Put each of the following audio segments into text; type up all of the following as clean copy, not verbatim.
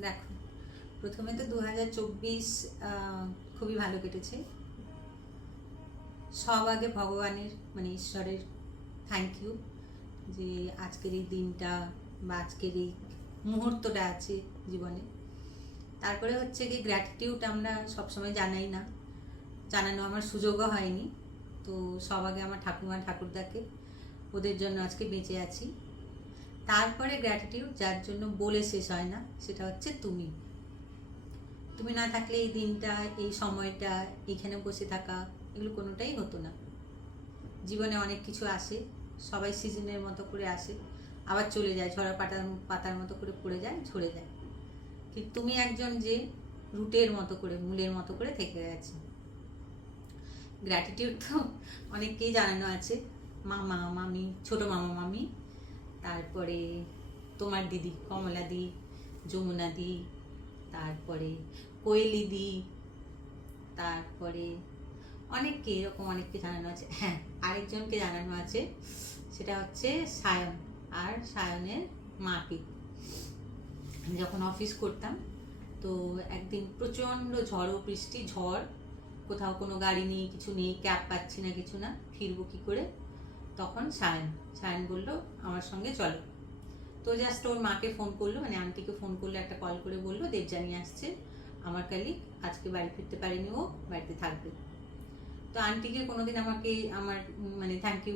দেখো, প্রথমে তো 2024 খুবই ভালো কেটেছে। সব আগে ভগবানের মানে ঈশ্বরের থ্যাংক ইউ যে আজকের এই দিনটা বা আজকের এই মুহূর্তটা আছে জীবনে। তারপরে হচ্ছে কি গ্র্যাটিটিউড আমরা সবসময় জানাই না, জানানো আমার সুযোগও হয়নি। তো সব আগে আমার ঠাকুমা ঠাকুরদাকে, ওদের জন্য আজকে বেঁচে আছি। তারপরে গ্র্যাটিটিউড যার জন্য বলে শেষ হয় না, সেটা হচ্ছে তুমি। তুমি না থাকলে এই দিনটা, এই সময়টা, এইখানে বসে থাকা, এগুলো কোনোটাই হতো না। জীবনে অনেক কিছু আসে, সবাই সিজনের মতো করে আসে, আবার চলে যায়, ঝরা পাতার মতো করে পড়ে যায়, ঝরে যায়। কিন্তু তুমি একজন যে রুটের মতো করে, মূলের মতো করে থেকে গেছে। গ্র্যাটিটিউড তো অনেককেই জানানো আছে, মামা মামি, ছোট মামা মামি, তারপরে তোমার দিদি কমলা দি, যমুনা দি, তারপরে কোয়েলি দি, তারপরে অনেককে, এরকম অনেককে জানানো আছে। হ্যাঁ, আরেকজনকে জানানো আছে, সেটা হচ্ছে সায়ন, আর সায়নের মাকে। যখন অফিস করতাম, তো একদিন প্রচণ্ড ঝড় বৃষ্টি, ঝড়, কোথাও কোনো গাড়ি নেই, কিছু নেই, ক্যাব পাচ্ছি না, কিছু না, ফিরবো কী করে। তখন সায়ন বললো আমার সঙ্গে চলো। তো জাস্ট ওর মাকে ফোন করলো, মানে আন্টিকে ফোন করলো, একটা কল করে বললো দেবযানী আসছে, আমার কালিক আজকে বাড়ি ফিরতে পারেনি, ও বাড়িতে থাকবে। তো আন্টিকে কোনোদিন আমাকে আমার মানে থ্যাংক ইউ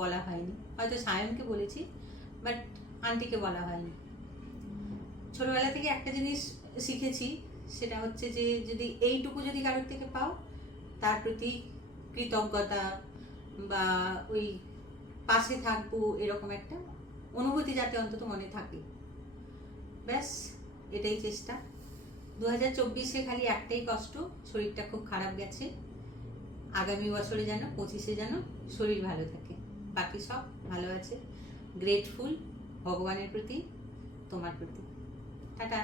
বলা হয়নি, হয়তো সায়নকে বলেছি, বাট আন্টিকে বলা হয়নি। ছোটবেলা থেকে একটা জিনিস শিখেছি, সেটা হচ্ছে যে যদি এইটুকু যদি কারোর থেকে পাও, তার প্রতি কৃতজ্ঞতা বা ওই পাশে থাকবো এরকম একটা অনুভূতি যাতে অন্তত মনে থাকে, ব্যাস এটাই চেষ্টা। 2024-এ খালি একটাই কষ্ট, শরীরটা খুব খারাপ গেছে। আগামী বছরে যেন 25-এ যেন শরীর ভালো থাকে, বাকি সব ভালো আছে। গ্রেটফুল ভগবানের প্রতি, তোমার প্রতি। টাটা।